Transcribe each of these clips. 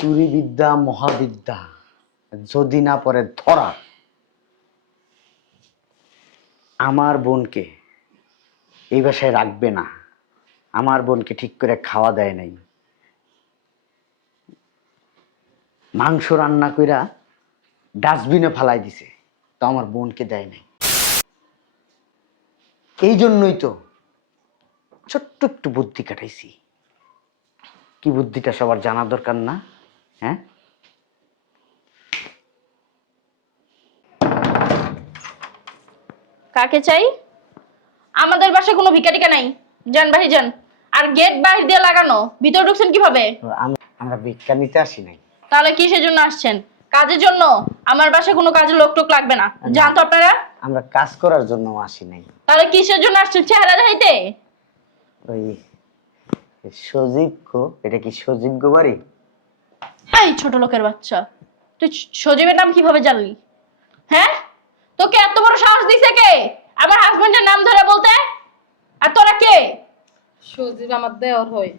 চুরি বিদ্যা মহাবিদ্যা, যদি না পরে ধরা। আমার বোনকে এই বাসায় রাখবে না, আমার বোনকে ঠিক করে খাওয়া দেয় নাই, মাংস রান্না কইরা ডাস্টবিনে ফালাই দিছে, তো আমার বোনকে দেয় নাই। এই জন্যই তো ছোট্ট একটু বুদ্ধি কাটাইছি। কি বুদ্ধিটা সবার জানা দরকার না? হ্যাঁ, কাকে চাই? আমাদের বাসায় কোনো ভিখারিকা নাই, যান বাহির যান। আর গেট বাহির দিয়ে লাগানো, ভিতরে ঢুকছেন কিভাবে? আমরা ভিক্ষা নিতে আসি নাই। তাহলে কিসের জন্য আসছেন? কাজের জন্য? আমার বাসায় কোনো কাজের লোক টোক লাগবে না, যান তো আপনারা। আমরা কাজ করার জন্য আসি নাই। তাহলে কিসের জন্য আসছেন? চেহারা দেখাইতে? ওই সজীব গো, এটা কি সজীব গো বাড়ি? এই ছোট লোকের বাচ্চা, তুই সজীবের নাম কিভাবে জানলি? হ্যাঁ, তোকে এত বড় সাহস দিছে কে আমার হাজবেন্ডের নাম ধরে বলতে? আর তোরা কে? সজীব আমার দেওর হয়।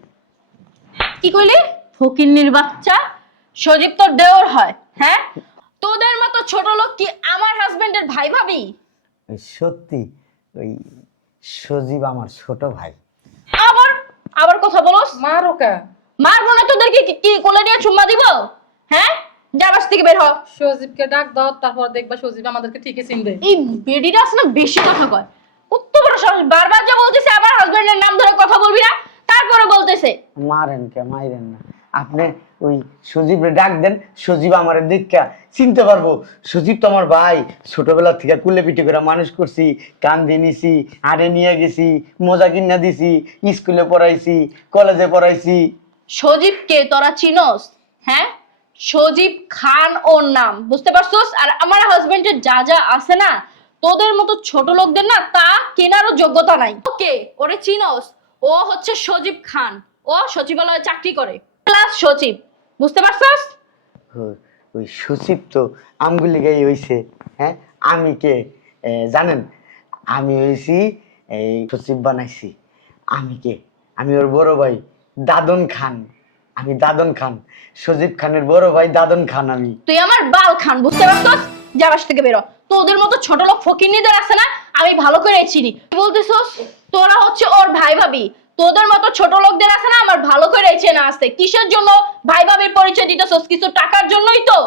কি কইলি? ফকিন্নির বাচ্চা, সজীব তোর দেওর হয়? হ্যাঁ, তোদের মতো ছোট লোক কি আমার হাজবেন্ডের ভাই ভাবি? ওই সত্যি ওই সজীব আমার ছোট ভাই। আবার আবার কথা বলস? মারো কা? মারবো না তোদেরকে, কি কোলে নিয়ে চুম্মা দিব? হ্যাঁ, যা বাস থেকে বের হ। সজীবকে ডাক দাও, তারপর দেখবা সজীব আমাদেরকে ঠিকই চিনবে। এই বেডিটা আছে না, বেশি কথা কয়। কত বড় সাহস, বারবার যা বলতেছে আমার হাজবেন্ডের নাম ধরে কথা বলবি না, তারপরে বলতেছে। মারেন কে? মাইরেন না। আপনি ওই সজীবরে ডাক দেন, সজীব আমার দেখা চিনতে পারবো। সজীব তো আমার ভাই, ছোটবেলা থেকে কুলে পিঠে করে মানুষ করছি, কান্দে নিছি, আড়ে নিয়ে গেছি, মজা কিনা দিছি, স্কুলে পড়াইছি, কলেজে পড়াইছি। সজীবকে তোরা চিনস? হ্যাঁ, সজীব খান ওর নাম, বুঝতে পারছস? আর আমার হাজবেন্ডের যা যা আছে না, তোদের মতো ছোট লোকদের না তা কেনারও যোগ্যতা নাই। ওকে, ওরে চিনস? ও হচ্ছে সজীব খান, ও সচিবালয়ে চাকরি করে, ক্লাস সচিব, বুঝতে পারছস? ওই সচিব তো আমগুলি গাই হইছে। হ্যাঁ, আমি কে জানেন? আমি হয়েছি এই সচিব বানাইছি। আমি কে? আমি ওর বড় ভাই দাদন খান। আমি দাদন খান, সজীব খানের বড় ভাই দাদন খান আমি। তুই আমার বাল খান, বুঝতে পারছস? যাবাস থেকে বেরো। তোদের মতো ছোট লোক ফকিন্নিদের আছে না, আমি ভালো করে চিনি। কি বলতেছস? তোরা হচ্ছে ওর ভাই ভাবি। তোদের মতো ছোট লোকদের আছে না, আমার ভালো করে চেনা আছে। কিসের জন্য ভাই ভাবির পরিচয় দিতেছস? কিছু টাকার জন্যই তো।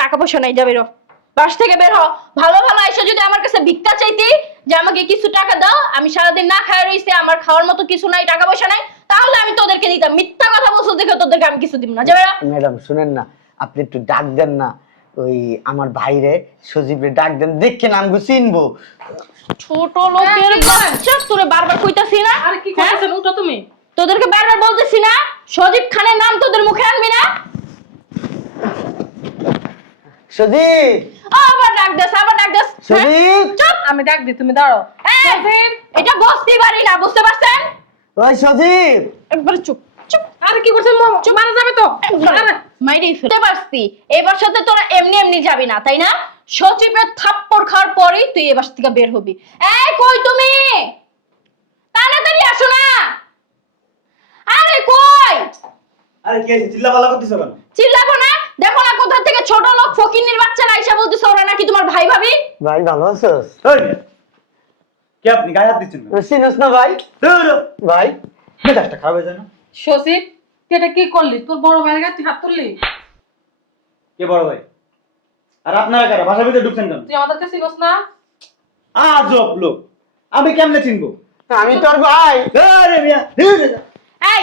টাকা পয়সা নাই, যা বেরো, বাস থেকে বের হ। ভালো ভালো আইসা যদি আমার কাছে ভিক্ষা চাইতি যে আমাকে কিছু টাকা দাও, আমি সারাদিন না খায় রইছি, আমার খাওয়ার মতো কিছু নাই, টাকা পয়সা নাই, তাহলে আমি তোদেরকে দিতাম। মিথ্যা কথা বলছো দেখে তোদেরকে আমি কিছু দিব না, যা বেরো। ম্যাডাম শুনেন না, আপনি একটু ডাক দেন না ওই আমার ভাইরে সজীবরে ডাক দেন, দেখেন আমি চিনবো। ছোট লোকের বাচ্চা, তোরে বারবার কইতাছি না? আরে কি করতেছেন? উঠো তুমি। তোদেরকে বারবার বলতেছি না, সজীব খানের নাম তোদের মুখে আনবি না। সজীব, আবার ডাক দেস, আবার ডাক দেস। সজীব, চুপ। আমি ডাক দিই, তুমি দাঁড়াও। সজীব, এটা বস্তি বাড়ি না, বুঝতে পারছেন? ওই সজীব। একবার চুপ চুপ। আরে কি করছেন? মারা যাবে তো। আরে মাইরেই ফেলতে পারছি। এই বাসাতে তোরা এমনি এমনি যাবি না, তাই না? সচিবের থাপ্পড় খাওয়ার পরেই তুই এই বাসা থেকে বের হবি। এই কই তুমি? তাড়াতাড়ি আসো না। আরে কই? আরে কে চিল্লাপাল্লা করতেছ কেন? চিল্লাবো না? দেখো না কোথা থেকে ছোট লোক ফকিন্নির বাচ্চারা আইসা বলতেছে ওরা নাকি তোমার ভাই ভাবি। ভাই ভালো আছোস? ওই মেয়ে, কে আপনি গায়ে হাত দিচ্ছেন কেন? চিনস না ভাই? ধুরো, ভাই মেজাজটা খারাপ হয়ে যায় না? সজীব, তুই এটা কি করলি? তোর বড় ভাইয়ের গায়ে তুই হাত তুললি? কে বড় ভাই? আর আপনারা কারা বাসার ভিতরে ঢুকছেন কেন? তুই আমাদেরকে চিনস না? আজব লোক, আমি কেমনে চিনবো? আমি তোর ভাই। আরে মিয়া, ধুরো যা। এই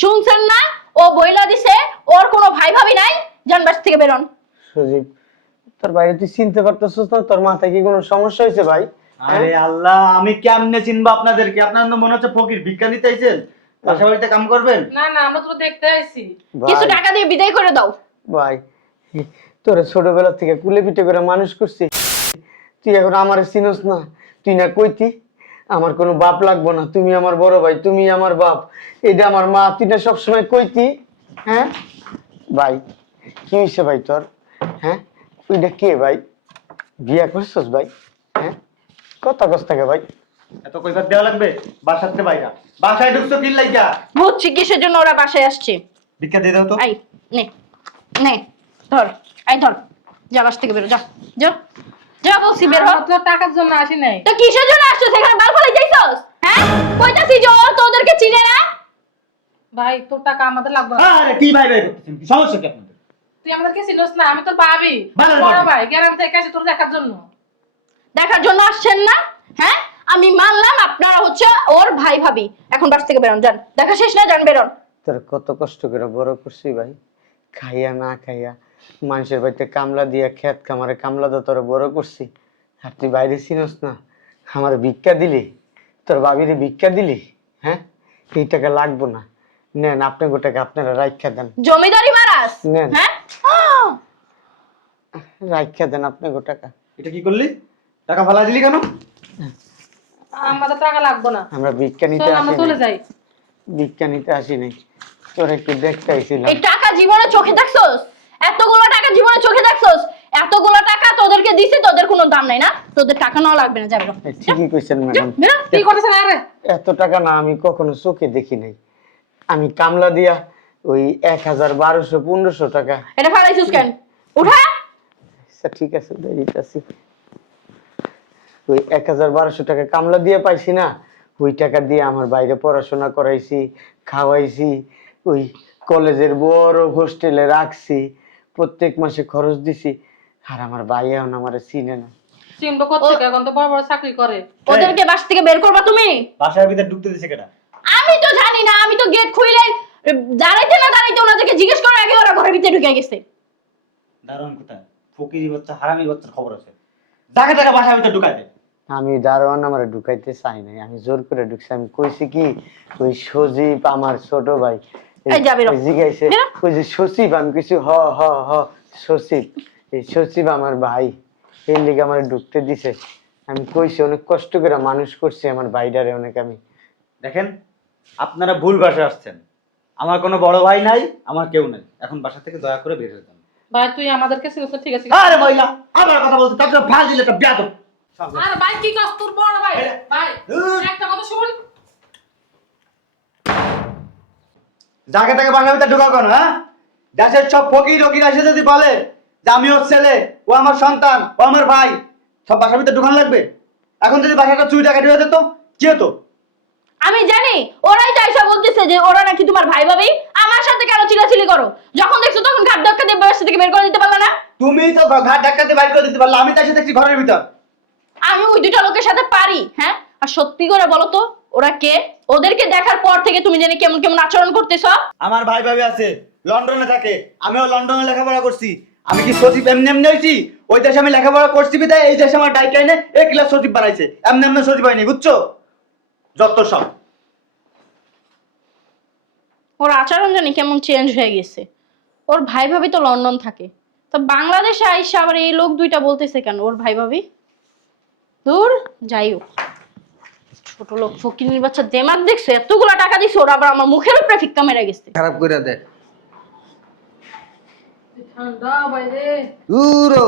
শুনছেন না? ও বইলা দিছে ওর কোনো ভাই ভাবি নাই, জান বাস থেকে বেরোন। সজীব, তোর বাইরে তুই চিনতে পারতেছিস না? তোর মাথায় কি কোনো সমস্যা হয়েছে ভাই? আরে আল্লাহ, আমি কেমনে চিনবো আপনাদেরকে? আপনার তো মনে হচ্ছে ফকির, ভিক্ষা নিতে আইছেন, বাসা বাড়িতে কাম করবেন। না না, আমরা তো দেখতে আইছি। কিছু ভাই, টাকা দিয়ে বিদায় করে দাও। ভাই তোরে ছোটবেলা থেকে কুলে পিঠে করে মানুষ করছি, তুই এখন আমারে চিনস না? তুই না কইতি আমার কোনো বাপ লাগবো না, তুমি আমার বড় ভাই, তুমি আমার বাপ, এটা আমার মা, তুই না সবসময় কইতি। হ্যাঁ ভাই, কি হয়েছে ভাই তোর? হ্যাঁ, ওইটা কে ভাই? বিয়া করছস ভাই? হ্যাঁ, কথা কস থাকে ভাই? এত কইফাত দেওয়া লাগবে? বাসাতে বাইরা, বাসায় ঢুকছো কি লাইগা? বুঝছি কিসের জন্য ওরা বাসায় আসছে। ভিক্ষা দিয়ে দাও তো। এই নে, নে ধর, এই ধর, যা বাস থেকে বেরো, যা যা যা বলছি বের হ। আমরা তো টাকার জন্য আসি নাই। তো কিসের জন্য আসছো সেখানে বাল ফলাই যাইছস? হ্যাঁ, কইতাছি যে ও তোদেরকে চিনে না। ভাই তোর টাকা আমাদের লাগবে না। আরে কি ভাই ভাই করতেছেন, কি সমস্যা কি আপনাদের? তুই আমাদেরকে চিনিস না, আমি তোর ভাবি, ভালো বড় ভাবি। ভাই, গ্রাম থেকে আসি তোর দেখার জন্য। দেখার জন্য আসছেন না? হ্যাঁ, আমি মানলাম আপনারা হচ্ছে ওর ভাই ভাবি। এখন বাস থেকে বেরোন, যান, দেখা শেষ না, যান বেরোন। তোর কত কষ্ট করে বড় করছি ভাই, খাইয়া না খাইয়া মানুষের বাড়িতে কামলা দিয়া খেত খামারে কামলা দিয়ে তোর বড় করছি, আর তুই বাইরে চিনস না, আমার ভিক্ষা দিলি, তোর বাবিরে ভিক্ষা দিলি। হ্যাঁ, এই টাকা লাগবো না, নেন আপনি গোটাকে আপনারা রাইখা দেন, জমিদারি মারাস? নেন। হ্যাঁ, রাইখা দেন আপনি গোটাকা। এটা কি করলি? টাকা ফালা দিলি কেন? আমাদের টাকা লাগবে না, আমরা ভিক্ষা নিতে চল আমরা আসি চলে নাই, যাই। ভিক্ষা নিতে আসি নাই, তোর একটু দেখতে আইছিলাম। এই টাকা জীবনে চোখে দেখছস? এতগুলো টাকা জীবনে চোখে দেখছস? এতগুলো টাকা তোদেরকে দিছি, তোদের কোনো দাম নাই না? তোদের টাকা নাও লাগবে না, যাবে। এই ঠিকই কইছেন ম্যাডাম, বেরো। কি করতেছেন? আরে এত টাকা না আমি কখনো চোখে দেখি নাই। আমি কামলা দিয়া ওই 1000, 1200, 1500 টাকা। এটা ফালাইছিস কেন? উঠা। আচ্ছা ঠিক আছে, দিতেছি। ওই 1000, 1200 টাকা কামলা দিয়ে পাইছি না, ওই টাকা দিয়ে আমার বাইরে পড়াশোনা করাইছি, খাওয়াইছি, ওই কলেজের বড় হোস্টেলে রাখছি, প্রত্যেক মাসে খরচ দিছি, আর আমার ভাই এখন আমার চিনে না। চিনবো কোথেকে? এখন তো বড় বড় চাকরি করে। ওদেরকে বাস থেকে বের করবা তুমি? বাসার ভিতরে ঢুকতে দিছে কেটা? আমি তো জানি না, আমি তো গেট খুইলে দাঁড়াইতে না দাঁড়াইতে ওনাদেরকে জিজ্ঞেস করার আগে ওরা ঘরের ভিতরে ঢুকে গেছে। দারোয়ান কোথায়? ফকিরি বাচ্চা, হারামি বাচ্চার খবর আছে। যাকে টাকা বাসার ভিতরে ঢুকাই দে। আমি দারোয়ান আমার ঢুকাইতে চাই নাই, আমি জোর করে ঢুকছি। আমি কইছি কি, ওই সজীব আমার ছোট ভাই এই যা বেরো। জিজ্ঞাসে, বেরো। ওই যে সচিব, আমি কিছু হ হ হ সচিব, এই সচিব আমার ভাই, এই লিগে আমার ঢুকতে দিছে। আমি কইছি অনেক কষ্ট করে মানুষ করছি আমার ভাইটারে অনেক। আমি দেখেন, আপনারা ভুল বাসায় আসছেন। আমার কোনো বড় ভাই নাই, আমার কেউ নাই। এখন বাসা থেকে দয়া করে বের হয়ে যান। ভাই তুই আমাদেরকে চিনিস না, ঠিক আছে? আরে মহিলা, আমার কথা বলতে তার জন্য ফাল দিলে একটা বেয়াদব। আরে ভাই কি কাজ তোর বড় ভাই? ভাই একটা কথা শুন। যাকে তাকে বাসার ভিতরে ঢুকাও কেন? হ্যাঁ, দেশের সব ফকির রকির এসে যদি বলে যে আমি ওর ছেলে, ও আমার সন্তান, ও আমার ভাই, সব বাসার ভিতরে ঢুকানো লাগবে? এখন যদি বাসাটা চুরি টাকা ঢুকে যেত, কি হতো? আমি জানি, ওরাই তো এসে বলতেছে যে ওরা নাকি তোমার ভাই ভাবি। আমার সাথে কেন চিলাচিলি করো? যখন দেখছো তখন ঘাট ধাক্কা দিয়ে বাসা থেকে বের করে দিতে পারলে না? তুমি তো ঘাট ধাক্কাতে বাইর করে দিতে পারলে, আমি তো এসে দেখছি ঘরের ভিতর। আমি ওই দুইটা লোকের সাথে পারি? হ্যাঁ, আর সত্যি করে বলো তো ওরা কে? ওদেরকে দেখার পর থেকে তুমি জানি কেমন কেমন আচরণ করতেছ। আমার ভাই ভাবি আছে, লন্ডনে থাকে, আমিও লন্ডনে লেখাপড়া করছি। আমি কি সচিব এমনি এমনি হয়েছি? ওই দেশে আমি লেখাপড়া করছি বিধায় এই দেশে আমার ডাইকা এনে এক ক্লাস সচিব বানাইছে। এমনি এমনি সচিব হয়নি, বুঝছো? যত সব ওর আচরণ জানি কেমন চেঞ্জ হয়ে গেছে। ওর ভাই ভাবি তো লন্ডন থাকে, তো বাংলাদেশে আইসা আবার এই লোক দুইটা বলতেছে কেন ওর ভাই ভাবি? দূর, যাই হোক, ছোট লোক ফকিনীর বাচ্চা দেমাগ দেখছো? এতগুলা টাকা দিছে, ওরা আবার আমার মুখের উপরে ফিক্কা মেরে গেছে। খারাপ করে দে। ঠান্ডা বাইরে। দূরও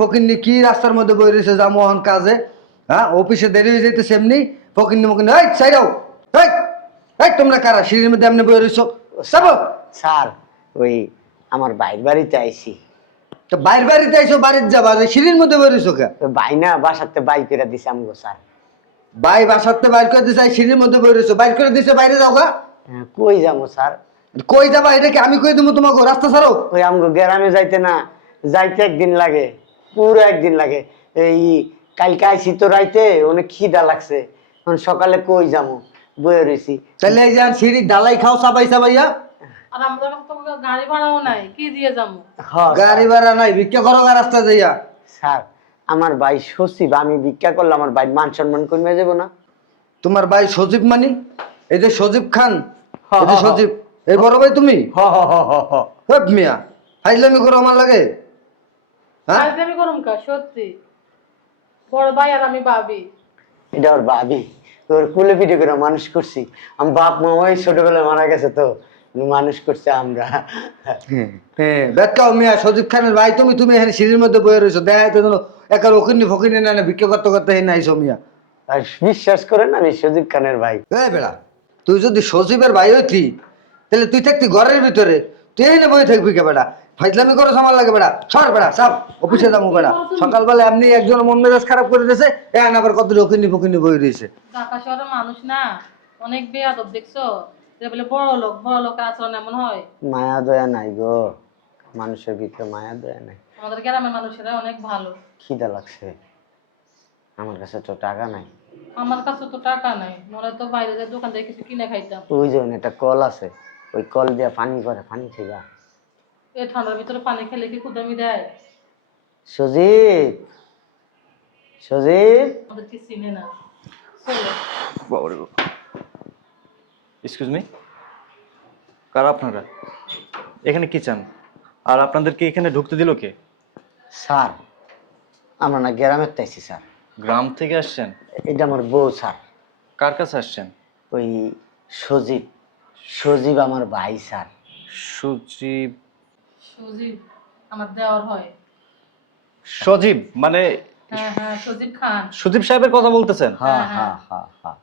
ফকিন্নি কি রাস্তার মধ্যে বই রয়েছে যা মোহন কাজে। হ্যাঁ, অফিসে দেরি হয়ে যেতে সেমনি ফকিন্নি এই সাইডাও। এই এই তোমরা কারা সিঁড়ির মধ্যে এমনি বই রয়েছো? সব স্যার, ওই আমার ভাইয়ের বাড়িতে আইছি। তো বাইর বাড়িতে আইসো, বাড়িতে যাবা, সিঁড়ির মধ্যে বই রয়েছো কে? তো ভাই না বাসাতে বাই করে দিছে আমগো স্যার। ভাই বাসাতে বাইর করে দিছে, সিঁড়ির মধ্যে বই রয়েছো, বাইর করে দিছে, বাইরে যাও গা। হ্যাঁ, কই যাবো স্যার? কই যাবা এটা কি আমি কই দেবো তোমাকে? রাস্তা ছাড়ো। ওই আমগো গ্রামে যাইতে না, যাইতে একদিন লাগে, পুরো একদিন লাগে। এই কালকে আইছি তো রাইতে, অনেক খিদা লাগছে, এখন সকালে কই যাবো, বয়ে রয়েছি। তাহলে এই যে সিঁড়ি ডালাই খাও সাবাই সাবাইয়া। আর আমাদের কাছে তো গাড়ি ভাড়াও নাই, কি দিয়ে যাবো? গাড়ি ভাড়া নাই, ভিক্ষা করো গা রাস্তা যাইয়া। স্যার, আমার ভাই সচিব, আমি ভিক্ষা করলে আমার ভাই মান সম্মান কমে যাবো না? তোমার ভাই সজীব মানি? এই যে সজীব খান, হ, এই যে হ, হ। সজীব, এই বড় ভাই তুমি? হ হ হ হ হ। হেপ মিয়া, ফাইজলামি করো আমার লাগে? হ্যাঁ, আজ আমি করুম কা? সত্যি বড় ভাই আর আমি ভাবি। এটা ওর ভাবি, ওর কুলে পিঠে করে মানুষ করছি। আমার বাপ মা ওই ছোটবেলায় মারা গেছে, তো মানুষ করছে আমরা। হ্যাঁ বেটকাও মিয়া, সজীব খানের ভাই তুমি? তুমি এখানে সিঁড়ির মধ্যে বয়ে রয়েছো, দেখাইতে যেন একার ওখিনি ফকিনি না ভিক্ষা করতে করতে হেন আইসো মিয়া। আর বিশ্বাস করেন আমি সজীব খানের ভাই। এই বেড়া, তুই যদি সজীবের ভাই হইতি তাহলে তুই থাকতি ঘরের ভিতরে, তুই এখানে বয়ে থাকবি কে বেড়া? ফাইজলামি করো আমার লাগে বেড়া, সর বেড়া সব অফিসে যাবো বেড়া। সকালবেলা এমনি একজন মন মেজাজ খারাপ করে দিয়েছে, এখন আবার কত রকিনি ফকিনি বই রয়েছে। ঢাকা শহরের মানুষ না অনেক বেয়াদব দেখছো, যে বলে বড় লোক আচরণ এমন হয়। মায়া দয়া নাই গো, মানুষের ভিতরে মায়া দয়া নাই। আমাদের গ্রামের মানুষেরা অনেক ভালো। খিদা লাগছে, আমার কাছে তো টাকা নাই। আমার কাছে তো টাকা নাই, মনে তো বাইরে যে দোকান থেকে কিছু কিনে খাইতাম। ওই যে একটা কল আছে, ওই কল দিয়ে পানি করে, পানি খেবা। এই ঠান্ডার ভিতরে পানি খেলে কি ক্ষুদামি দেয়? সজীব, সজীব, আমাদের কি চিনে না। চলো। এক্সকিউজ মি, কারা আপনারা? এখানে কি চান? আর আপনাদেরকে এখানে ঢুকতে দিল কে? স্যার আমরা না গ্রামের তাইছি স্যার। গ্রাম থেকে আসছেন? এটা আমার বউ স্যার। কার কাছে আসছেন? ওই সজীব, সজীব আমার ভাই স্যার। সজীব? সজীব আমার দেওয়ার হয়। সজীব মানে হ্যাঁ হ্যাঁ, সজীব খান। সজীব সাহেবের কথা বলতেছেন? হ্যাঁ হ্যাঁ হ্যাঁ হ্যাঁ,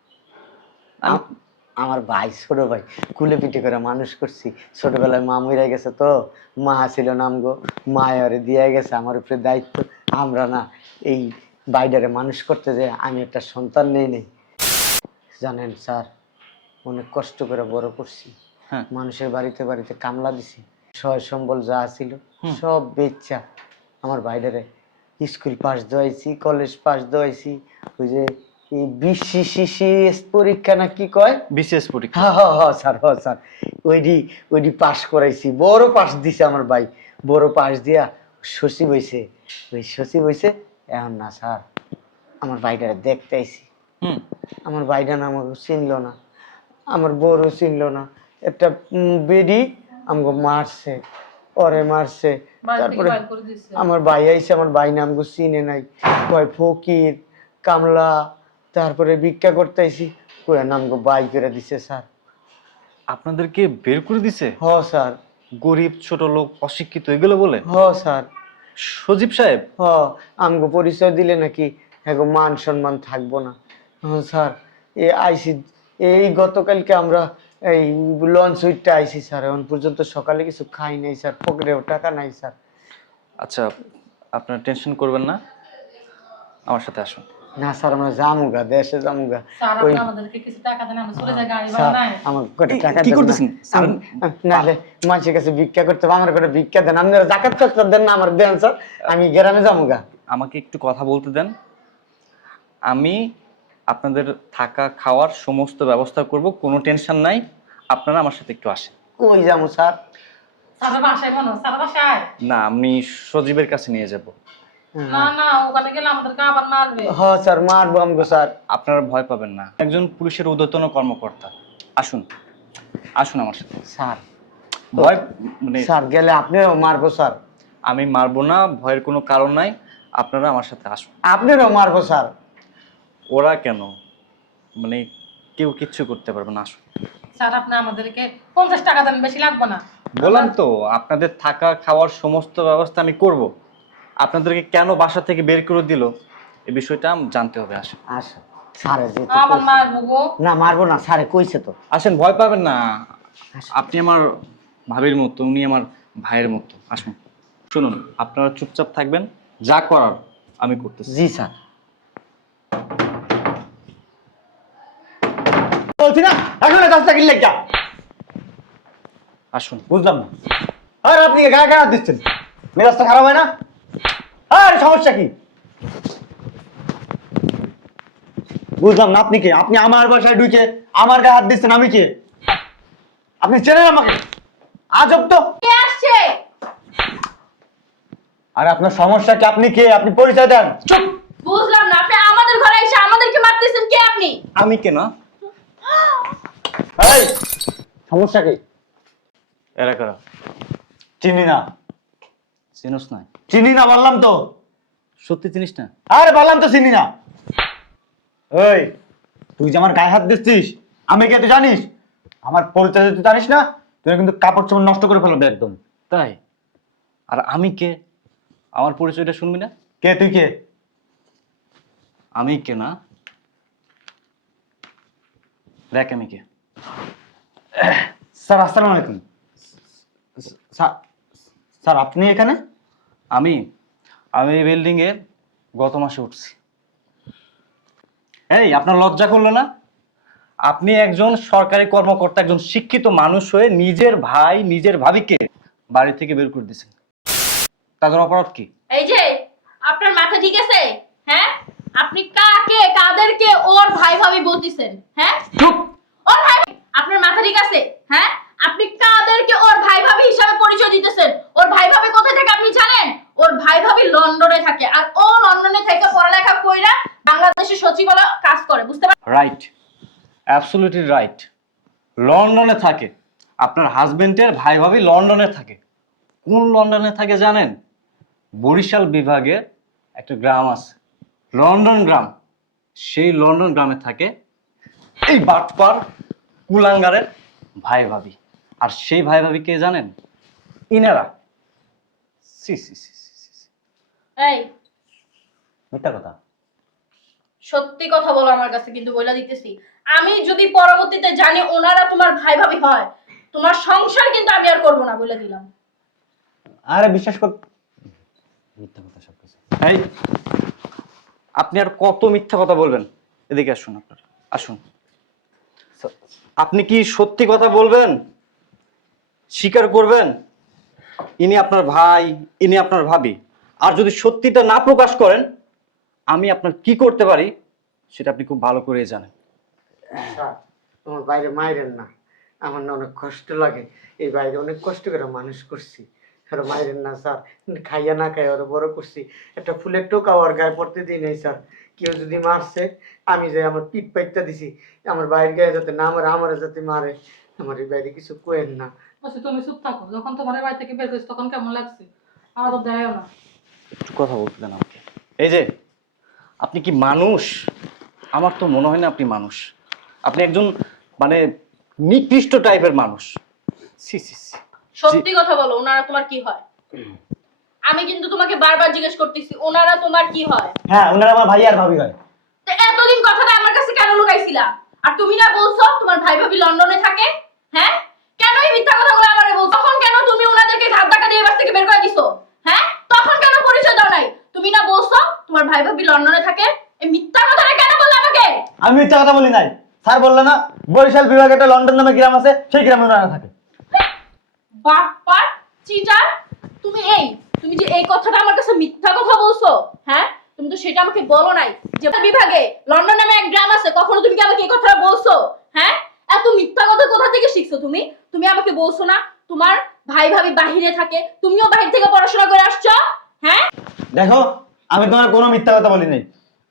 আমার ভাই, ছোট ভাই, কুলে পিঠে করে মানুষ করছি। ছোটবেলায় মা মরে গেছে তো, মা ছিল নাম গো, মায়ের দিয়ে গেছে আমার উপরে দায়িত্ব। আমরা না এই বাইডারে মানুষ করতে যে আমি একটা সন্তান নেই। জানেন স্যার, অনেক কষ্ট করে বড় করছি। হ্যাঁ। মানুষের বাড়িতে বাড়িতে কামলা দিছি, সয় সম্বল যা ছিল সব বেচ্চা আমার বাইডারে স্কুল পাস দেওয়াইছি, কলেজ পাস দেওয়াইছি। ওই যে এই বিসিসিএস পরীক্ষা না কি কয়, বিসিএস পরীক্ষা? হ্যাঁ হ্যাঁ হ্যাঁ স্যার, হ্যাঁ স্যার, ওইটি পাস করাইছি। বড় পাস দিছে আমার ভাই, বড় পাস দিয়া সচিব হইছে। ওই সচিব হইছে এখন না স্যার, আমার ভাইটারে দেখতে আইছি। আমার ভাইটা না আমাকে চিনলো না, আমার বড় চিনলো না। একটা বেডি আমাকে মারছে, ওরে মারছে। বাড়ি থেকে তারপরে বাইর করে দিছে। আমার ভাই আইছে, আমার ভাই নাম গো চিনে নাই, কয় ফকির কামলা, তারপরে ভিক্ষা করতে আইছি, কয় নাম গো বাই করে দিছে স্যার। আপনাদেরকে বের করে দিছে? হ স্যার। গরিব, ছোট লোক, অশিক্ষিত এগুলো বলে? হ স্যার। সজীব সাহেব? হ, আমগো পরিচয় দিলে নাকি এখন মান সম্মান থাকবো না। হ্যাঁ স্যার, আইসি এই গতকালকে আমরা এই লঞ্চ উইটটা আইসি স্যার, এখন পর্যন্ত সকালে কিছু খাই নাই স্যার, পকেটেও টাকা নাই স্যার। আচ্ছা, আপনারা টেনশন করবেন না, আমার সাথে আসুন। না স্যার, আমরা জামুগা, দেশে জামুগা। স্যার ওই আপনি আমাদেরকে কিছু টাকা দেন, আমরা চলে যাই, গাড়ি ভাড়া স্যার, নাই। আমার কটা টাকা কি দেন না। করতেছেন? স্যার, নাহলে মানুষের কাছে ভিক্ষা করতে হবে, আমার কটা ভিক্ষা দেন। আপনারা জাকাত করতে দেন না, আমার দেন স্যার, আমি গ্রামে জামুগা। আমাকে একটু কথা বলতে দেন। আমি আপনাদের থাকা খাওয়ার সমস্ত ব্যবস্থা করব, কোনো টেনশন নাই। আপনারা আমার সাথে একটু আসেন। কই যাবো স্যার? স্যারের বাসায় মনে হয়, স্যারের বাসায়। না, আমি সজীবের কাছে নিয়ে যাব। না না, ওখানে গেলে আমাদেরকে আবার মারবে। হ স্যার, মারবো আমগো স্যার। আপনারা ভয় পাবেন না, একজন পুলিশের ঊর্ধ্বতন কর্মকর্তা। আসুন, আসুন আমার সাথে। স্যার, ভয় মানে স্যার গেলে আপনিও মারবো স্যার। আমি মারবো না, ভয়ের কোনো কারণ নাই। আপনারা আমার সাথে আসুন। আপনারও মারবো স্যার। ওরা কেন, মানে কেউ কিচ্ছু করতে পারবে না, আসুন। স্যার আপনি আমাদেরকে 50 টাকা দেন, বেশি লাগবে না। বললাম তো, আপনাদের থাকা খাওয়ার সমস্ত ব্যবস্থা আমি করব। আপনাদেরকে কেন বাসা থেকে বের করে দিল এই বিষয়টা জানতে হবে। আসেন, আচ্ছা স্যারে যে আবার মারবো গো। না, মারবো না, স্যারে কইছে তো। আসেন, ভয় পাবেন না। আপনি আমার ভাবির মতো, উনি আমার ভাইয়ের মতো। আসুন, শুনুন, আপনারা চুপচাপ থাকবেন, যা করার আমি করতেছি। জি স্যার। বলছি না এখন রাস্তা কিনলে যা। আসুন। বুঝলাম না, আর আপনি গায়ে গায়ে হাত দিচ্ছেন, মেজাজটা খারাপ হয় না? আর সমস্যা কি? বুঝলাম না, আপনি কে? আপনি আমার বাসায় ঢুকে আমার গায়ে হাত দিচ্ছেন, আমি কে? আপনি চেনেন আমাকে? আজব তো। কে আসছে? আর আপনার সমস্যা কি? আপনি কে? আপনি পরিচয় দেন। চুপ! বুঝলাম না, আপনি আমাদের ঘরে এসে আমাদেরকে মারতেছেন, কে আপনি? আমি কেন? এই সমস্যা কি? এরা কারা? চিনি না। চিনোস না? চিনি না বললাম তো। সত্যি চিনিস না? আরে বললাম তো চিনি না। এই তুই যে আমার গায়ে হাত দিচ্ছিস, আমি কে তুই জানিস? আমার পরিচয় তুই জানিস না? তুই কিন্তু কাপড় চোপড় নষ্ট করে ফেলবে একদম। তাই? আর আমি কে? আমার পরিচয়টা শুনবি না? কে তুই? কে? আমি কে না? দেখ আমি কে। স্যার আসসালামু আলাইকুম। স্যার আপনি এখানে? আমি আমি এই বিল্ডিং এ গত মাসে উঠছি। এই আপনার লজ্জা করলো না? আপনি একজন সরকারি কর্মকর্তা, একজন শিক্ষিত মানুষ হয়ে নিজের ভাই নিজের ভাবিকে বাড়ি থেকে বের করে দিয়েছেন, তাদের অপরাধ কি? এই যে আপনার মাথা ঠিক আছে? হ্যাঁ, আপনি কাকে কাদেরকে ওর ভাই ভাবি বলতেছেন? হ্যাঁ, চুপ! ওর ভাই, আপনার মাথা ঠিক আছে? হ্যাঁ, আপনি কাদেরকে ওর ভাই ভাবি হিসাবে পরিচয় দিতেছেন? ওর ভাই ভাবি কোথায় থাকে আপনি জানেন? ওর ভাই ভাবি লন্ডনে থাকে, আর ও লন্ডনে থেকে পড়ালেখা কইরা বাংলাদেশের সচিবালয়ে কাজ করে, বুঝতে পারছেন? Right, absolutely right. লন্ডনে থাকে আপনার হাজবেন্ডের ভাই ভাবি, লন্ডনে থাকে। কোন লন্ডনে থাকে জানেন? বরিশাল বিভাগে একটা গ্রাম আছে, লন্ডন গ্রাম। সেই লন্ডন গ্রামে থাকে এই বাটপার কুলাঙ্গারের ভাই ভাবি। আর সেই ভাই ভাবি কে জানেন? ইনারা। সি সি সি সি সি সি। এই মিথ্যা কথা। সত্যি কথা বলো আমার কাছে, কিন্তু বলে দিতেছি, আমি যদি পরবর্তীতে জানি ওনারা তোমার ভাই ভাবি হয়, তোমার সংসার কিন্তু আমি আর করবো না, বলে দিলাম। আরে বিশ্বাস কর, মিথ্যা কথা সব কিছু। এই, আপনি আর কত মিথ্যা কথা বলবেন? এদিকে আসুন, আপনার আসুন। আপনি কি সত্যি কথা বলবেন? স্বীকার করবেন ইনি আপনার ভাই, ইনি আপনার ভাবি? আর যদি সত্যিটা না প্রকাশ করেন, আমি আপনার কি করতে পারি সেটা আপনি খুব ভালো করে জানেন। স্যার, তোমার বাইরে মাইরেন না, আমার না অনেক কষ্ট লাগে। এই বাইরে অনেক কষ্ট করে মানুষ করছি, আর মাইরেন না স্যার। খাইয়া না খাইয়া ওরা বড় করছি, একটা ফুলের টোকা ওর গায়ে পড়তে দিই নাই স্যার। কেউ যদি মারছে, আমি যাই আমার পিঠ পাইটটা দিছি, আমার বাইরের গায়ে যাতে না মারে, আমার যাতে মারে। আমার এই বাইরে কিছু কোয়েন না। বলছি তুমি চুপ থাকো, যখন তোমার বাড়ি থেকে বের করেছি তখন কেমন লাগছে? আর তো দেয়ও না। একটু কথা বলতে দেন আমাকে। এই যে, আপনি কি মানুষ? আমার তো মনে হয় না আপনি মানুষ। আপনি একজন মানে নিকৃষ্ট টাইপের মানুষ। সি সি সি। সত্যি কথা বলো, ওনারা তোমার কি হয়? আমি কিন্তু তোমাকে বারবার জিজ্ঞেস করতেছি, ওনারা তোমার কি হয়? হ্যাঁ, ওনারা আমার ভাই আর ভাবি হয়। তো এতদিন কথাটা আমার কাছে কেন লুকাইছিলা? আর তুমি না বলছো তোমার ভাই ভাবি লন্ডনে থাকে? হ্যাঁ, কেন এই মিথ্যা কথাগুলো আমারে বলছো? তখন কেন তুমি ওনাদেরকে ঘাত ধাক্কা দিয়ে বাস থেকে বের করে দিছো? হ্যাঁ, তখন কেন পরিচয় দাও নাই? তুমি না বলছো তোমার ভাই ভাবি লন্ডনে থাকে? এই মিথ্যা কথাটা কেন বললে আমাকে? আমি মিথ্যা কথা বলি নাই। স্যার বললো না বরিশাল বিভাগে একটা লন্ডন নামে গ্রাম আছে, সেই গ্রামে ওনারা থাকে। বাটপার, চিটার, তুমি যে এই কথাটা আমার কাছে মিথ্যা কথা বলছো, হ্যাঁ? তুমি তো সেটা আমাকে বলো নাই যে বিভাগে লন্ডন নামে এক গ্রাম আছে। কখনো তুমি কি আমাকে এই কথাটা বলছো? হ্যাঁ, এত মিথ্যা কথা কোথা থেকে শিখছো তুমি? তুমি আমাকে বলছো না তোমার ভাই ভাবি বাহিরে থাকে, তুমিও বাহির থেকে পড়াশোনা করে আসছো? হ্যাঁ, দেখো, আমি তোমার কোনো মিথ্যা কথা বলি নাই।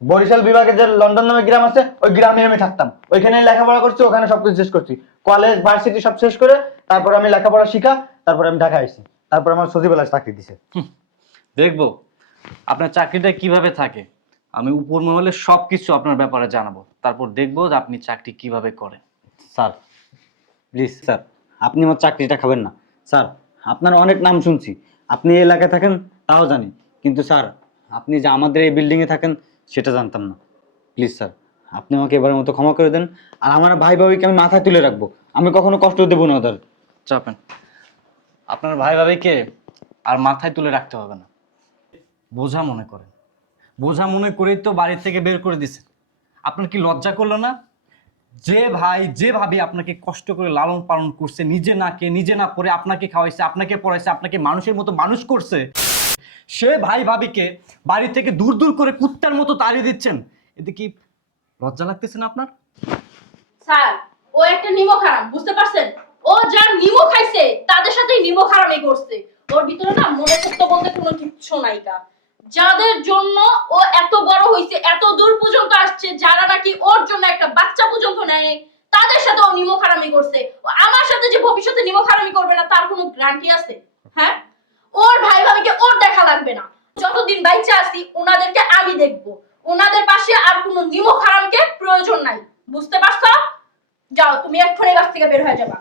বরিশাল বিভাগে যে লন্ডন নামে গ্রাম আছে, ওই গ্রামে আমি থাকতাম, ওইখানে লেখাপড়া করছি, ওখানে সবকিছু শেষ করছি, কলেজ ভার্সিটি সব শেষ করে তারপর আমি লেখাপড়া শিখা, তারপর আমি ঢাকা আসছি, তারপর আমার সচিবালয়ে চাকরি দিছে। দেখবো আপনার চাকরিটা কিভাবে থাকে। আমি উপর মহলে সবকিছু আপনার ব্যাপারে জানাবো, তারপর দেখবো যে আপনি চাকরি কিভাবে করেন। স্যার প্লিজ স্যার, আপনি আমার চাকরিটা খাবেন না স্যার। আপনার অনেক নাম শুনছি, আপনি এই এলাকায় থাকেন তাও জানি, কিন্তু স্যার আপনি যে আমাদের এই বিল্ডিংয়ে থাকেন সেটা জানতাম না। প্লিজ স্যার, আপনি আমাকে এবারের মতো ক্ষমা করে দেন। আর আমার ভাই ভাবিকে আমি মাথায় তুলে রাখবো, আমি কখনো কষ্ট দেবো না ওদের। চাপেন, আপনার ভাই ভাবিকে আর মাথায় তুলে রাখতে হবে না, বোঝা মনে করেন। বোঝা মনে করেই তো বাড়ি থেকে বের করে দিছে। আপনার কি লজ্জা করলো না? যে ভাই যে ভাবি আপনাকে কষ্ট করে লালন পালন করছে, নিজে না খেয়ে নিজে না পড়ে আপনাকে খাওয়াইছে, আপনাকে পড়াইছে, আপনাকে মানুষের মতো মানুষ করছে, সে ভাই ভাবিকে বাড়ি থেকে দূর দূর করে কুত্তার মতো তাড়িয়ে দিচ্ছেন। এতে কি লজ্জা লাগতেছে না আপনার? স্যার, ও একটা নিমক হারাম, বুঝতে পারছেন? ও যা নিমক খাইছে তাদের সাথেই নিমক হারামই করছে। ওর ভিতরে না মনে সত্য বলতে কোনো কিচ্ছু নাইকা। যাদের জন্য ও এত বড় হইছে, এত দূর পর্যন্ত আসছে, যারা নাকি ওর জন্য একটা বাচ্চা পর্যন্ত নেয়, তাদের সাথে ও নিমক হারামি করছে। ও আমার সাথে যে ভবিষ্যতে নিমক হারামি করবে না তার কোনো গ্যারান্টি আছে? হ্যাঁ, ওর ভাই ভাবিকে ওর দেখা লাগবে না। যতদিন বাইচা আছি ওনাদেরকে আমি দেখবো। ওনাদের পাশে আর কোনো নিমক হারামকে প্রয়োজন নাই, বুঝতে পারছো? যাও, তুমি এক্ষুনি বাস থেকে বের হয়ে যাবা।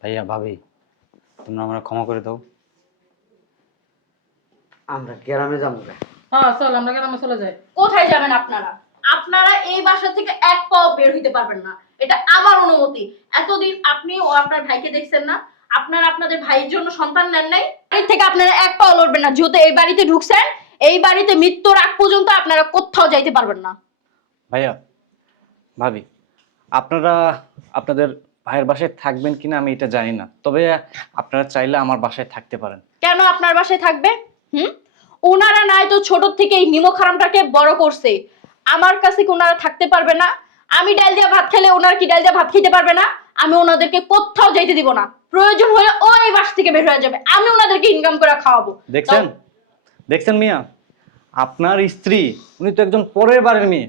ভাইয়া ভাবি, তোমরা আমরা ক্ষমা করে দাও। আমরা গ্রামে যাবো না। হ্যাঁ চল, আমরা গ্রামে চলে যাই। কোথায় যাবেন আপনারা? আপনারা এই বাসা থেকে এক পাও বের হইতে পারবেন না, এটা আমার অনুমতি। এতদিন আপনি ও আপনার ভাইকে দেখছেন না, আপনারা আপনাদের ভাইয়ের জন্য সন্তান নেন নাই? এর থেকে আপনারা এক পাও লড়বেন না। যেহেতু এই বাড়িতে ঢুকছেন, এই বাড়িতে মৃত্যুর আগ পর্যন্ত আপনারা কোথাও যাইতে পারবেন না। ভাইয়া, ভাবি, আপনারা আপনাদের ভাইয়ের বাসায় থাকবেন কিনা আমি এটা জানি না, তবে আপনারা চাইলে আমার বাসায় থাকতে পারেন। কেন আপনার বাসায় থাকবে? ওনারা নাই তো ছোট থেকে এই নিমক হারামটাকে বড় করছে। আমার কাছে কি ওনারা থাকতে পারবে না? আমি ডাল দিয়ে ভাত খেলে ওনারা কি ডাল দিয়ে ভাত খেতে পারবে না? আমি ওনাদেরকে কোথাও যাইতে দিব না। প্রয়োজন হলে ওই বাসা থেকে বের হয়ে যাবে, আমি ওনাদেরকে ইনকাম করে খাওয়াবো। দেখছেন দেখছেন মিয়া, আপনার স্ত্রী উনি তো একজন পরের বাড়ির মেয়ে,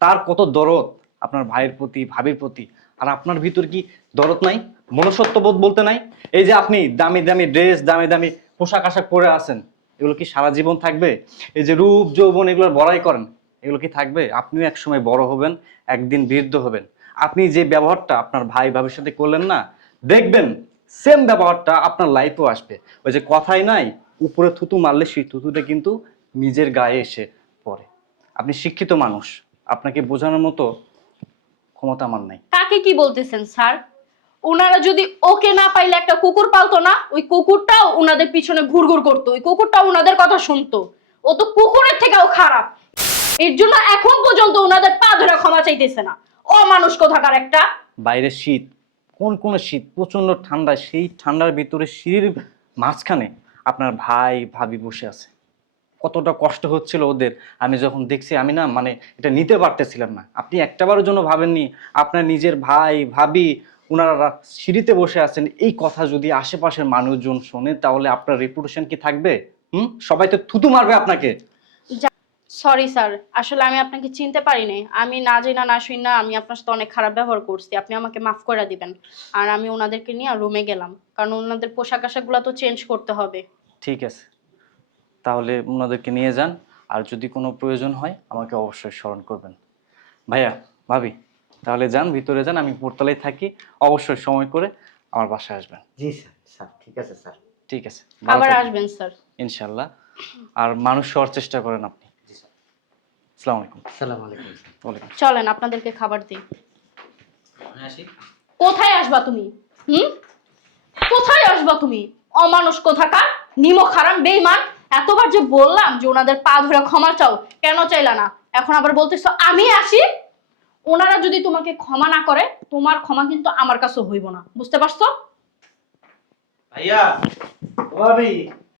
তার কত দরদ আপনার ভাইয়ের প্রতি, ভাবির প্রতি। আর আপনার ভিতর কি দরদ নাই, মনুষ্যত্ববোধ বলতে নাই? এই যে আপনি দামি দামি ড্রেস, দামি দামি পোশাক আশাক পরে আছেন, এগুলো কি সারা জীবন থাকবে? এই যে রূপ যৌবন এগুলোর বড়াই করেন, এগুলো কি থাকবে? আপনিও এক সময় বড় হবেন, একদিন বৃদ্ধ হবেন। আপনি যে ব্যবহারটা আপনার ভাই ভাবির সাথে করলেন না, দেখবেন সেম ব্যবহারটা আপনার লাইফেও আসবে। ওই যে কথাই নাই, উপরে থুতু মারলে সেই থুতুটা কিন্তু নিজের গায়ে এসে পড়ে। আপনি শিক্ষিত মানুষ, আপনাকে বোঝানোর মতো ক্ষমতা আমার নাই। কাকে কি বলতেছেন স্যার? ওনারা যদি ওকে না পাইলে একটা কুকুর পালতো না, ওই কুকুরটাও ওনাদের পিছনে ঘুরঘুর করতো, ওই কুকুরটাও ওনাদের কথা শুনতো। ও তো কুকুরের থেকেও খারাপ। এর জন্য এখন পর্যন্ত ওনাদের পা ধরে ক্ষমা চাইতেছে না। অমানুষ কোথাকার একটা। বাইরে শীত, কোন শীত, প্রচন্ড ঠান্ডা, সেই ঠান্ডার ভিতরে সিঁড়ির মাঝখানে আপনার ভাই ভাবি বসে আছে। কতটা কষ্ট হচ্ছিল ওদের আমি যখন দেখছি, আমি না মানে এটা নিতে পারতেছিলাম না। আপনি একটাবারের জন্য ভাবেননি আপনার নিজের ভাই ভাবি ওনারা সিঁড়িতে বসে আছেন? এই কথা যদি আশেপাশের মানুষজন শোনে তাহলে আপনার রেপুটেশন কি থাকবে? সবাই তো থুতু মারবে আপনাকে। সরি স্যার, আসলে আমি আপনাকে চিনতে পারিনি। আমি না জানি না শুনি না, আমি আপনার সাথে অনেক খারাপ ব্যবহার করছি। আপনি আমাকে মাফ করে দিবেন। আর আমি ওনাদেরকে নিয়ে রুমে গেলাম, কারণ ওনাদের পোশাক আশাকগুলো তো চেঞ্জ করতে হবে। ঠিক আছে, তাহলে ওনাদেরকে নিয়ে যান। আর যদি কোনো প্রয়োজন হয় আমাকে অবশ্যই স্মরণ করবেন। ভাইয়া, ভাবি, তাহলে যান, ভিতরে যান, আমি উপরতলায় থাকি। অবশ্যই সময় করে আমার বাসায় আসবেন। জি স্যার, স্যার ঠিক আছে স্যার। ঠিক আছে, ভালো আবার থাকবেন। আসবেন স্যার। ইনশাল্লাহ। আর মানুষ হওয়ার চেষ্টা করেন আপনি। জি স্যার। আসসালামু আলাইকুম। আসসালামু আলাইকুম স্যার। ওয়ালাইকুম। চলেন আপনাদেরকে খাবার দিই। আসি। কোথায় আসবা তুমি? কোথায় আসবা তুমি? অমানুষ কোথাকার, নিমক হারাম, বেঈমান। এতবার যে বললাম যে ওনাদের পা ধরে ক্ষমা চাও, কেন চাইলা না? এখন আবার বলতেছো আমি আসি। ওনারা যদি তোমাকে ক্ষমা না করে, তোমার ক্ষমা কিন্তু আমার কাছে হইব না, বুঝতে পারছো? ভাইয়া, ও ভাবি,